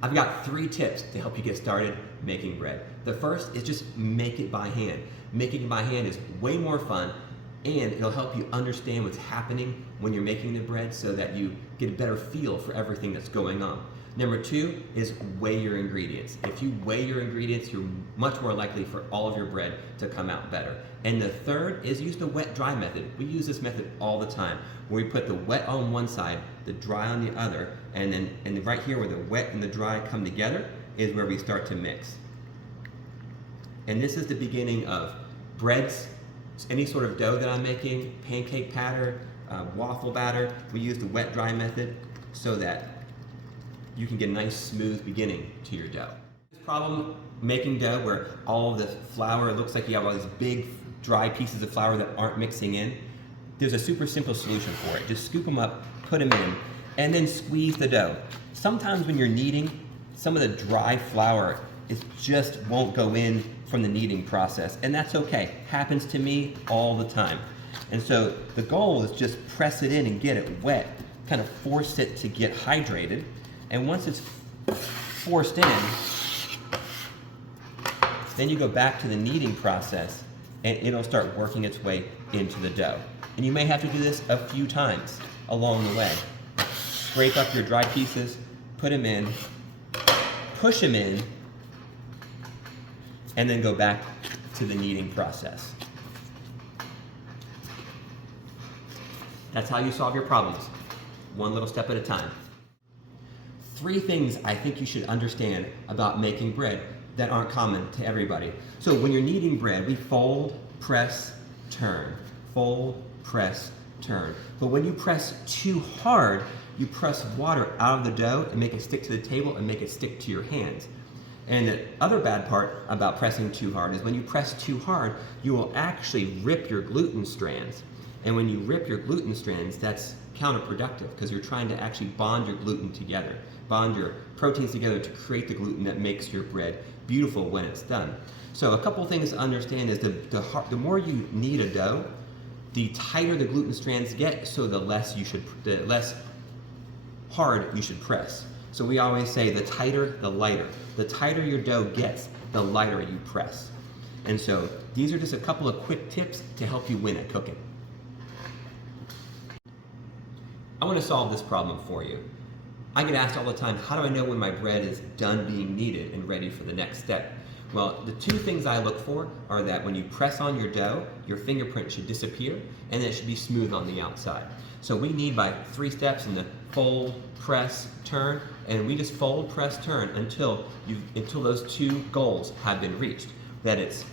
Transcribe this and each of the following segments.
I've got 3 tips to help you get started making bread. The first is just make it by hand. Making it by hand is way more fun, and it'll help you understand what's happening when you're making the bread so that you get a better feel for everything that's going on. Number 2 is weigh your ingredients. If you weigh your ingredients, you're much more likely for all of your bread to come out better. And the third is use the wet-dry method. We use this method all the time, where we put the wet on one side, the dry on the other, and then right here where the wet and the dry come together is where we start to mix. And this is the beginning of breads, any sort of dough that I'm making, pancake batter, waffle batter. We use the wet-dry method so that you can get a nice smooth beginning to your dough. This problem making dough where all of the flour looks like you have all these big dry pieces of flour that aren't mixing in, there's a super simple solution for it. Just scoop them up, put them in, and then squeeze the dough. Sometimes when you're kneading, some of the dry flour just won't go in from the kneading process, and that's okay. Happens to me all the time. And so the goal is just press it in and get it wet, kind of force it to get hydrated. And once it's forced in, then you go back to the kneading process and it'll start working its way into the dough. And you may have to do this a few times along the way. Scrape up your dry pieces, put them in, push them in, and then go back to the kneading process. That's how you solve your problems, one little step at a time. 3 things I think you should understand about making bread that aren't common to everybody. So when you're kneading bread, we fold, press, turn. Fold, press, turn. But when you press too hard, you press water out of the dough and make it stick to the table and make it stick to your hands. And the other bad part about pressing too hard is when you press too hard, you will actually rip your gluten strands. And when you rip your gluten strands, that's counterproductive because you're trying to actually bond your gluten together, bond your proteins together to create the gluten that makes your bread beautiful when it's done. So a couple things to understand is the more you knead a dough, the tighter the gluten strands get, so the less hard you should press. So we always say the tighter, the lighter. The tighter your dough gets, the lighter you press. And so these are just a couple of quick tips to help you win at cooking. I want to solve this problem for you. I get asked all the time, how do I know when my bread is done being kneaded and ready for the next step? Well, the 2 things I look for are that when you press on your dough, your fingerprint should disappear and it should be smooth on the outside. So we knead by 3 steps in the fold, press, turn, and we just fold, press, turn until those 2 goals have been reached. That it's,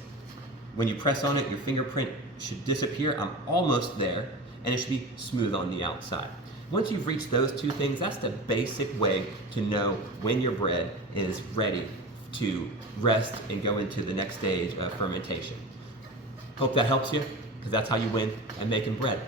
when you press on it, your fingerprint should disappear, I'm almost there, and it should be smooth on the outside. Once you've reached those 2 things, that's the basic way to know when your bread is ready to rest and go into the next stage of fermentation. Hope that helps you, because that's how you win at making bread.